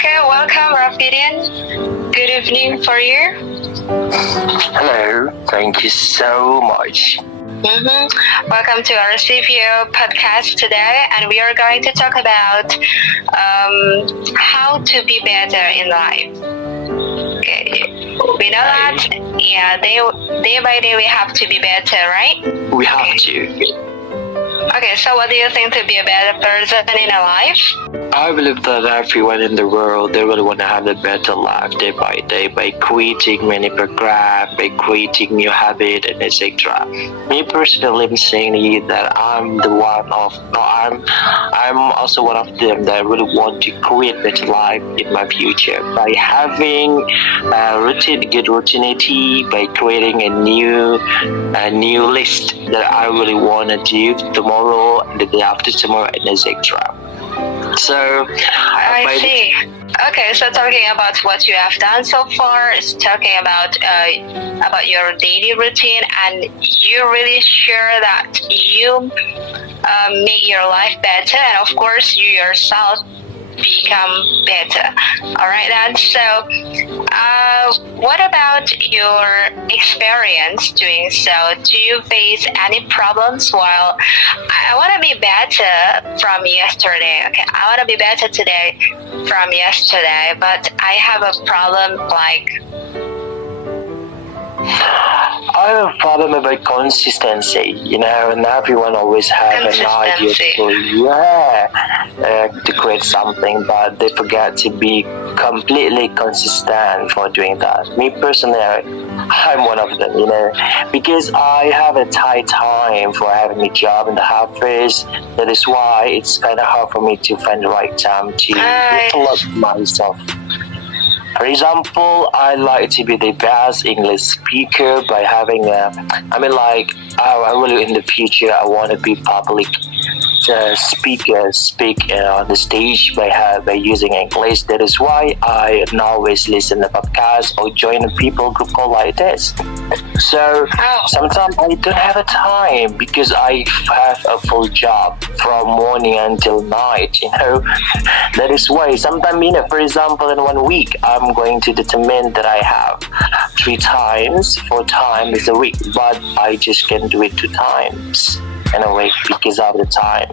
Okay, welcome, Rafidian. Good evening for you. Hello, thank you so much. Welcome to our SEFEO Podcast today, and we are going to talk about how to be better in life. Okay, we know that, day by day we have to be better, right? We have to. Okay, so what do you think to be a better person in a life? I believe that everyone in the world, they really want to have a better life day by day by creating many programs, by creating new habits, and etc. Me personally, I'm saying to you that I'm also one of them that really want to create better life in my future by having good routinity, by creating a new list that I really want to do tomorrow, and the day after tomorrow, and etc. So I see. Okay, so talking about what you have done so far is talking about your daily routine, and you're really sure that you make your life better, and of course you yourself become better. All right, then. So, what about your experience doing so? Do you face any problems while I want to be better from yesterday? Okay, I want to be better today from yesterday, but I have a problem like. I have a problem about consistency, and everyone always have an idea to create something, but they forget to be completely consistent for doing that. Me personally, I'm one of them, because I have a tight time for having a job in the office. That is why it's kind of hard for me to find the right time to develop myself. For example, I like to be the best English speaker by having I really in the future I want to be public speak on the stage by using English. That is why I always listen to podcasts or join a people group call like this. So sometimes I don't have a time because I have a full job from morning until night. That is why sometimes for example in 1 week I'm going to determine that I have 4 times a week, but I just can do it 2 times in a week because of the time.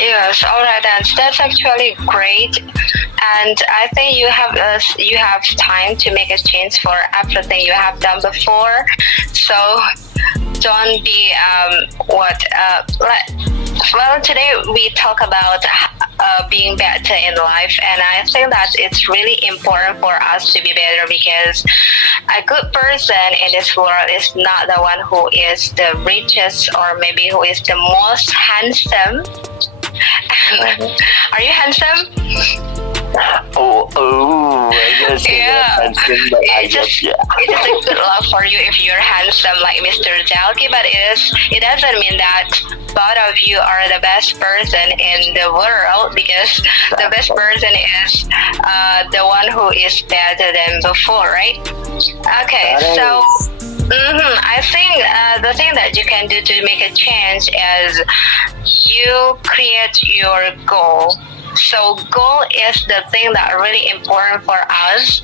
Yes, all right, then. That's actually great, and I think you have time to make a change for everything you have done before. So don't be Well, today we talk about being better in life, and I think that it's really important for us to be better because a good person in this world is not the one who is the richest or maybe who is the most handsome. Are you handsome? It's just a good luck for you if you're handsome like Mr. Jalki, but it doesn't mean that both of you are the best person in the world, because the best person is the one who is better than before, right? Okay, so I think the thing that you can do to make a change is you create your goal. So goal is the thing that really important for us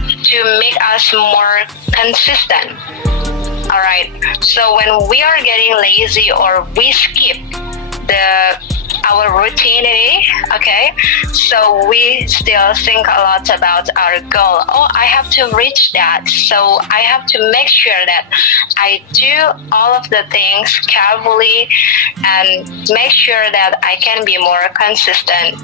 to make us more consistent. All right. So when we are getting lazy or we skip our routine, okay, so we still think a lot about our goal. I have to reach that, so I have to make sure that I do all of the things carefully and make sure that I can be more consistent.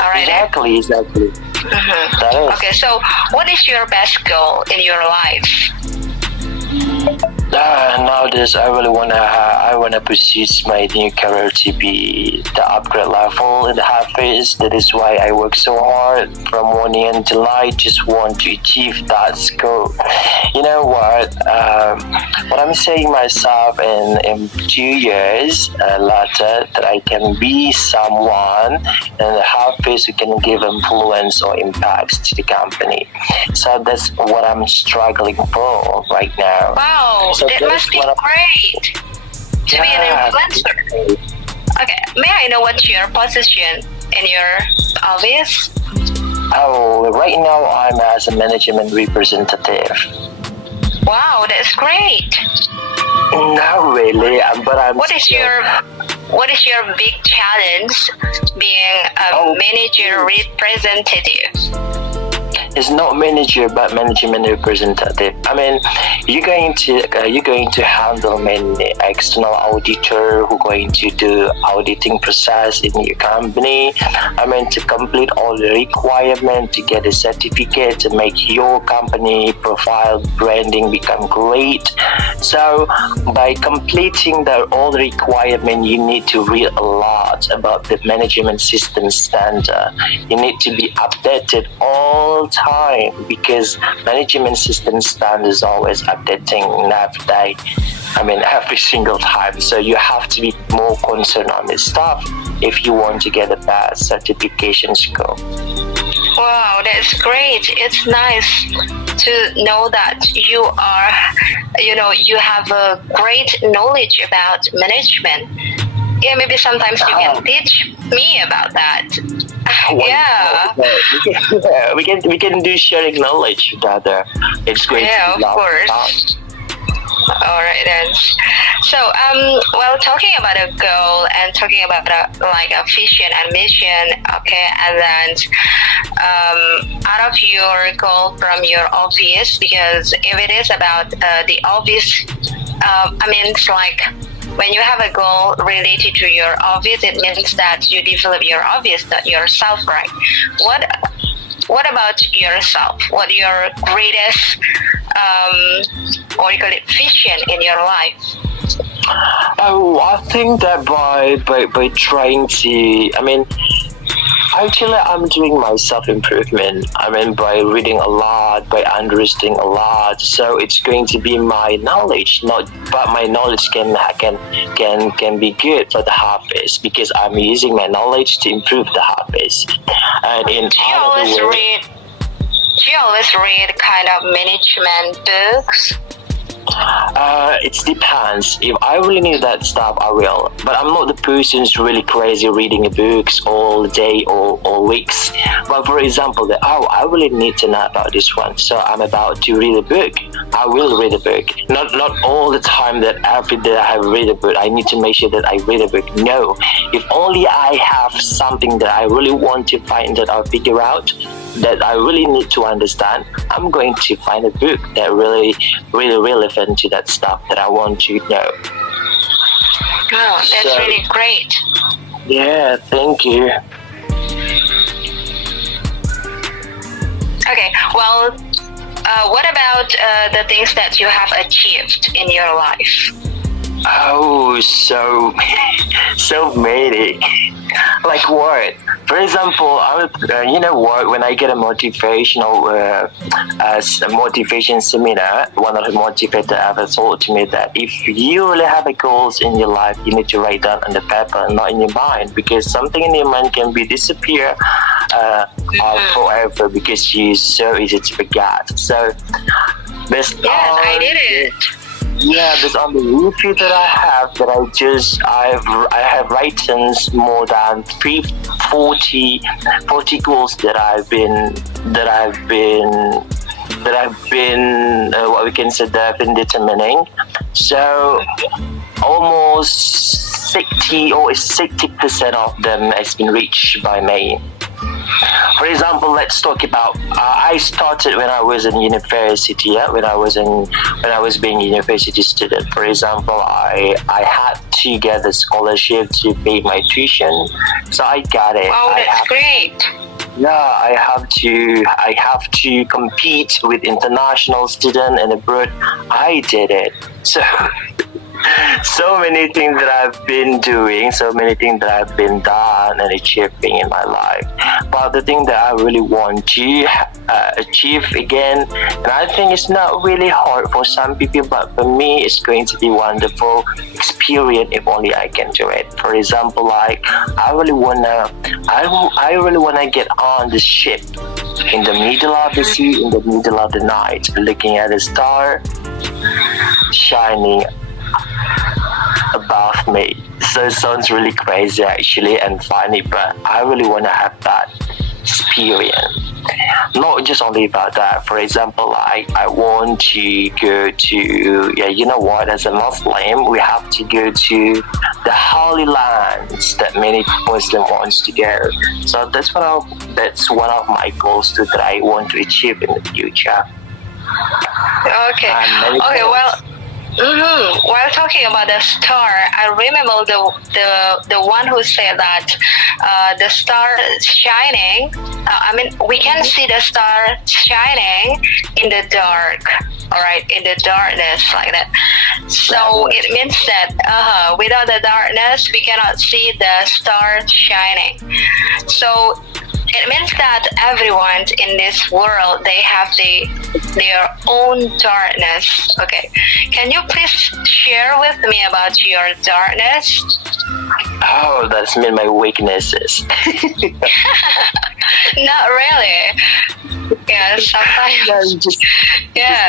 All right. Exactly. Okay, so what is your best goal in your life? Nowadays, I wanna pursue my new career to be the upgrade level in the office. That is why I work so hard from morning until night. Just want to achieve that goal. You know what? What I'm saying myself in 2 years later that I can be someone in the office who can give influence or impact to the company. So that's what I'm struggling for right now. Wow. So that must be great to be an influencer. Okay, know what's your position in your office? Oh, right now I'm as a management representative. Wow, that's great. Not really, but I'm. What is your big challenge being a manager representative? It's not manager, but management representative. I mean, you're going to handle many external auditor who going to do auditing process in your company. I mean, to complete all the requirement to get a certificate to make your company profile branding become great. So by completing all the requirement, you need to read a lot about the management system standard. You need to be updated all time because management system standard is always updating every day. I mean, every single time. So you have to be more concerned on this stuff if you want to get a best certification score. Wow, that's great. It's nice to know that you have a great knowledge about management. Yeah, maybe sometimes you can teach me about that. We can do sharing knowledge together. It's great. Yeah, of course. All right then. So, talking about a goal and talking about a vision and mission, okay, and then out of your goal from your office, because if it is about the office, it's like when you have a goal related to your office, it means that you develop your office, not yourself, right? What about yourself? What your greatest vision in your life? Oh, I think that by trying to, actually, I'm doing my self-improvement. By reading a lot, by understanding a lot. So it's going to be my knowledge, but my knowledge can be good for the office because I'm using my knowledge to improve the office. And do you always read kind of management books? It depends. If I really need that stuff, I will. But I'm not the person who's really crazy reading books all day or all weeks. But for example, I really need to know about this one, so I'm about to read a book. I will read a book. Not all the time that every day I have read a book. I need to make sure that I read a book. No. If only I have something that I really want to find that I'll figure out, that I really need to understand, I'm going to find a book that really relevant to that stuff that I want to know. Oh, that's really great. Yeah, thank you. Okay, what about the things that you have achieved in your life? Oh, so many. Like what? For example, when I get a motivational motivation seminar, one of the motivators ever told to me that if you really have goals in your life, you need to write down on the paper and not in your mind, because something in your mind can be disappear forever because you're so easy to forget. So I did it. Yeah, based on the review that I have, I have written more than 40 goals that I've been determining. So almost 60% of them has been reached by me. For example, let's talk about. I started when I was in university. Yeah, when I was being a university student. For example, I had to get a scholarship to pay my tuition, so I got it. Oh, that's great. Yeah, I have to compete with international students and abroad. I did it. So many things that I've been doing, so many things that I've been done and achieving in my life. But the thing that I really want to achieve again, and I think it's not really hard for some people, but for me, it's going to be wonderful experience if only I can do it. For example, I really wanna get on the ship in the middle of the sea, in the middle of the night, looking at a star shining above me. So it sounds really crazy actually and funny, but I really want to have that experience. Not just only about that. For example, I want to go to, you know what, as a Muslim, we have to go to the holy lands that many Muslim wants to go. So that's one of my goals too, that I want to achieve in the future. Okay. Well. While talking about the star, I remember the one who said that the star shining. We can see the star shining in the dark. All right, in the darkness like that. So it means that without the darkness, we cannot see the star shining. So it means that everyone in this world, they have their own darkness. Okay, can you please share with me about your darkness? Oh, that's mean my weaknesses. Not really. Yeah, sometimes.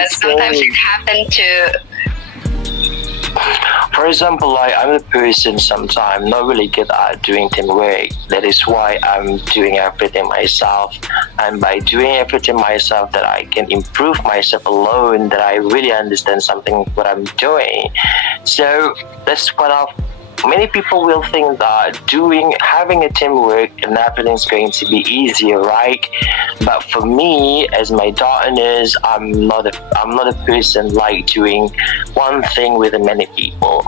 Sometimes it happens to. For example, I'm a person sometimes not really good at doing teamwork. That is why I'm doing everything myself. And by doing everything myself, that I can improve myself alone, that I really understand something what I'm doing. So that's one of many people will think that having a teamwork and everything's going to be easier, right? But for me, as my darkness, I'm not a person like doing one thing with many people.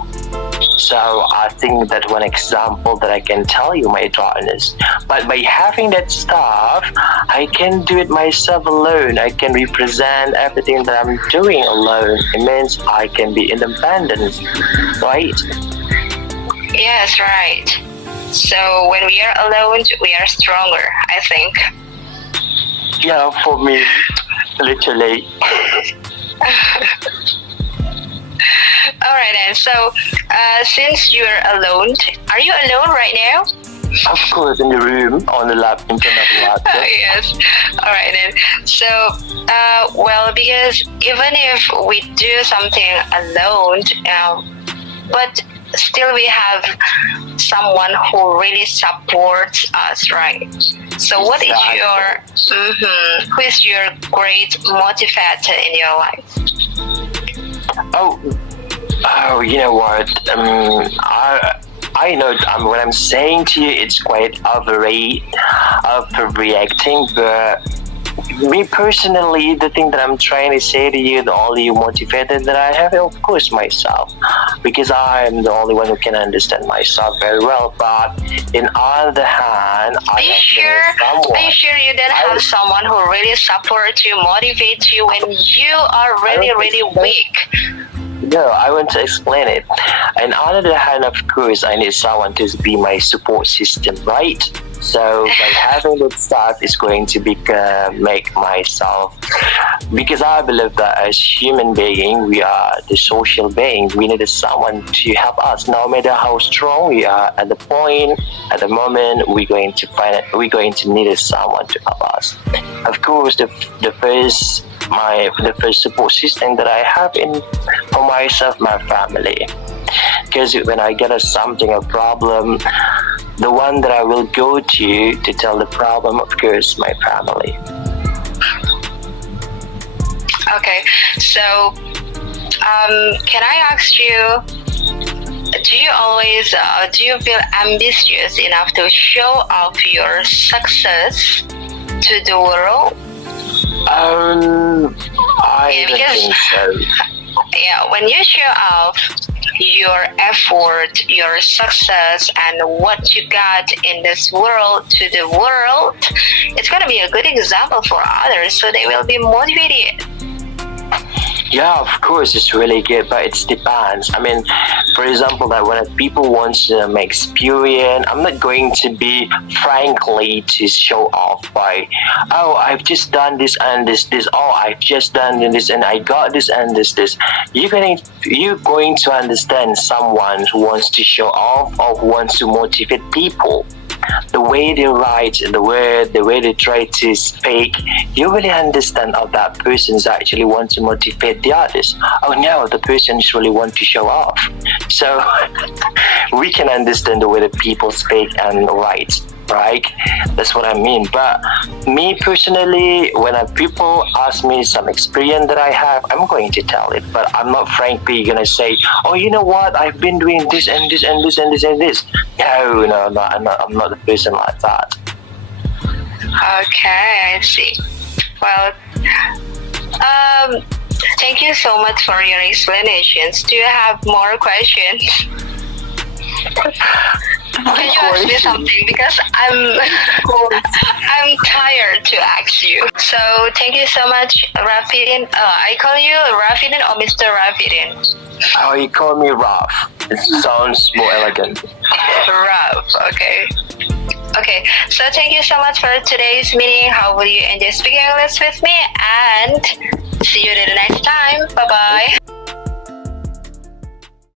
So I think that one example that I can tell you my darkness. But by having that stuff, I can do it myself alone. I can represent everything that I'm doing alone. It means I can be independent, right? Yes, right. So when we are alone, we are stronger, I think. Yeah, for me, literally. All right then. So since you're alone, are you alone right now? Of course, in the room, on the in front of the laptop. Yes. All right then. So, because even if we do something alone, but still we have someone who really supports us, right? So what is who is your great motivator in your life? Oh, you know what? I know what I'm saying to you, it's quite overreacting, but me personally, the thing that I'm trying to say to you, the only motivator that I have, of course, myself, because I'm the only one who can understand myself very well. But in other hand, Are you sure you don't have someone who really supports you, motivates you when you are really, really weak? No, I want to explain it. And on the other hand, of course, I need someone to be my support system, right? So by having that stuff is going to make myself, because I believe that as human being, we are the social being. We need someone to help us, no matter how strong we are. At the moment, we're going to need someone to help us. Of course, the first support system that I have for myself, my family. Because when I get a problem, the one that I will go to tell the problem, of course, my family. Okay, so can I ask you, do you feel ambitious enough to show off your success to the world? I don't think so. Yeah, when you show off your effort, your success, and what you got in this world to the world, it's going to be a good example for others, so they will be motivated. Yeah, of course, it's really good, but it depends. I mean, for example, that when people want to make experience, I'm not going to be frankly to show off by, oh, I've just done this and this. Oh, I've just done this and I got this and this. You're going to understand someone who wants to show off or who wants to motivate people. the way they write the word, the way they try to speak, you really understand how that person's actually want to motivate the others. Oh no, the person is really want to show off. So we can understand the way that people speak and write, right? That's what I mean. But me personally, when people ask me some experience that I have, I'm going to tell it. But I'm not frankly gonna say, oh, you know what, I've been doing this and this and this and this and this. No, I'm not the person like that. Okay, I see. Well, thank you so much for your explanations. Do you have more questions? Can you ask me something? Because I'm tired to ask you. So thank you so much, Rafidin. I call you Rafidin or Mr. Rafidin? Oh, you call me Raf. It sounds more elegant. Raf, okay. Okay, so thank you so much for today's meeting. How will you enjoy speaking English with me? And see you the next time. Bye-bye.